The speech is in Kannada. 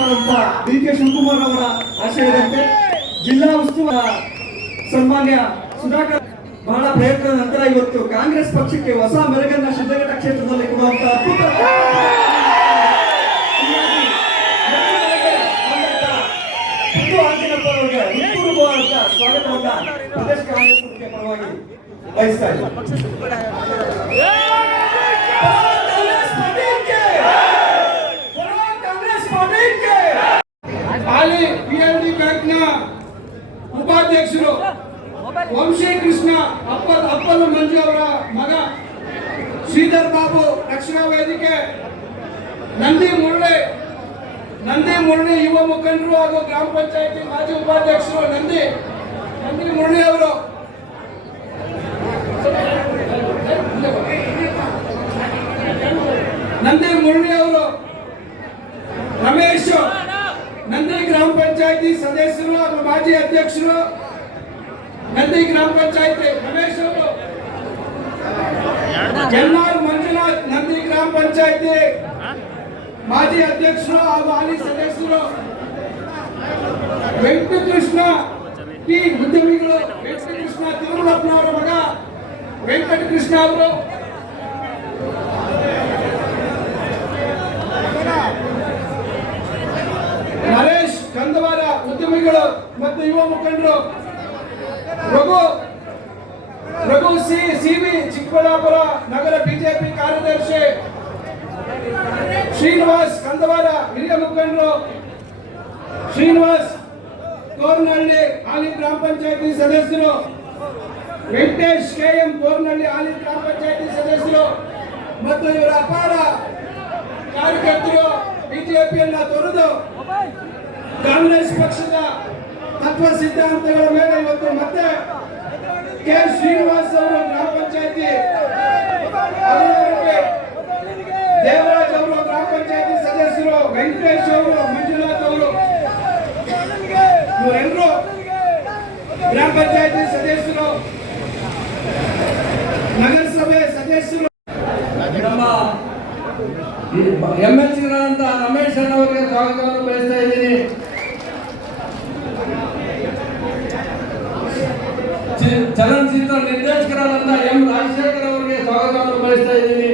ಅಧ್ಯಕ್ಷರಾದಂಥ ಡಿ.ಕೆ. ಶಿವಕುಮಾರ್ ಅವರ ಆಶಯದಂತೆ ಜಿಲ್ಲಾ ಉಸ್ತುವಾರಿ ಸನ್ಮಾನ್ಯ ಸುಧಾಕರ್ ಬಹಳ ಪ್ರಯತ್ನದ ನಂತರ ಇವತ್ತು ಕಾಂಗ್ರೆಸ್ ಪಕ್ಷಕ್ಕೆ ಹೊಸ ಮೆರುಗನ್ನ ಶಿಡ್ಲಘಟ್ಟ ಕ್ಷೇತ್ರದಲ್ಲಿ ಕೊಡುವಂತ ಅದ್ಭುತ ಸ್ವಾಗತವನ್ನ ಪ್ರದೇಶ ಕಾಂಗ್ರೆಸ್ ಪರವಾಗಿ ಬಯಸ್ತಾ ಹಾಲಿ PNB ಬ್ಯಾಂಕ್ನ ಉಪಾಧ್ಯಕ್ಷರು ವಂಶಿ ಕೃಷ್ಣ ಅಪ್ಪಲು ಮಂಜು ಅವರ ಮಗ ಶ್ರೀಧರ್ ಬಾಬು ರಕ್ಷಣಾ ವೇದಿಕೆ ನಂದಿ ಮುರಳಿ ಯುವ ಮುಖಂಡರು ಹಾಗೂ ಗ್ರಾಮ ಪಂಚಾಯತಿ ಮಾಜಿ ಉಪಾಧ್ಯಕ್ಷರು ನಂದಿ ಮುರಳಿ ಅವರು ರಮೇಶ್ ನಂದಿ ಗ್ರಾಮ ಪಂಚಾಯತಿ ಸದಸ್ಯರು ಹಾಗೂ ಮಾಜಿ ಅಧ್ಯಕ್ಷರು ನಂದಿ ಗ್ರಾಮ ಪಂಚಾಯತಿ ರಮೇಶ್ ಅವರು ಎನ್ಆರ್ ಮಂಜುನಾಥ್ ನಂದಿ ಗ್ರಾಮ ಪಂಚಾಯತಿ ಮಾಜಿ ಅಧ್ಯಕ್ಷರು ಹಾಗೂ ಹಾಲಿ ಸದಸ್ಯರು ವೆಂಕಟಕೃಷ್ಣ ಟಿ ಉದ್ಯಮಿಗಳು ವೆಂಕಟಕೃಷ್ಣ ತಿರುಮಲಪ್ಪನವರ ಮಗ ವೆಂಕಟಕೃಷ್ಣ ಅವರು ನರೇಶ್ ಕಂದವಾರ ಉದ್ಯಮಿಗಳು ಮತ್ತು ಯುವ ಮುಖಂಡರು ರಘು ಸಿವಿ ಚಿಕ್ಕಬಳ್ಳಾಪುರ ನಗರ ಬಿಜೆಪಿ ಕಾರ್ಯದರ್ಶಿ ಶ್ರೀನಿವಾಸ್ ಕಂದವಾರ ಹಿರಿಯ ಮುಖಂಡರು ಶ್ರೀನಿವಾಸ್ ಕೋರ್ನಹಳ್ಳಿ ಹಾಲಿ ಗ್ರಾಮ ಪಂಚಾಯತಿ ಸದಸ್ಯರು ವೆಂಕಟೇಶ್ KM ಕೋರ್ನಹಳ್ಳಿ ಹಾಲಿ ಗ್ರಾಮ ಪಂಚಾಯತಿ ಸದಸ್ಯರು ಮತ್ತು ಇವರ ಅಪಾರ ಕಾರ್ಯಕರ್ತರು ಬಿಜೆಪಿಯನ್ನ ತೊರೆದು ಕಾಂಗ್ರೆಸ್ ಪಕ್ಷದ ತತ್ವ ಸಿದ್ಧಾಂತಗಳ ಮೇಲೆ ಇವತ್ತು ಮತ್ತೆ ಕೆ ಶ್ರೀನಿವಾಸ್ ಅವರು ಗ್ರಾಮ ಪಂಚಾಯತಿ ದೇವರಾಜ್ ಅವರು ಗ್ರಾಮ ಪಂಚಾಯತಿ ಸದಸ್ಯರು ವೆಂಕಟೇಶ್ ಅವರು ಮಂಜುನಾಥ್ ಅವರು ಇವರೆಲ್ಲರೂ ಗ್ರಾಮ ಪಂಚಾಯತಿ ಸದಸ್ಯರು ನಗರಸಭೆ ಸದಸ್ಯರು ನಮ್ಮ MLCಗಳಂತ ರಮೇಶ್ ಅವರಿಗೆ ಸ್ವಾಗತವನ್ನು ಬಯಸ್ತಾ ಇದ್ದೀನಿ. ಚಲನಚಿತ್ರ ನಿರ್ದೇಶಕರಾದಂತಹ M ರಾಜಶೇಖರ್ ಅವರಿಗೆ ಸ್ವಾಗತವನ್ನು ಬಯಸ್ತಾ ಇದ್ದೀನಿ.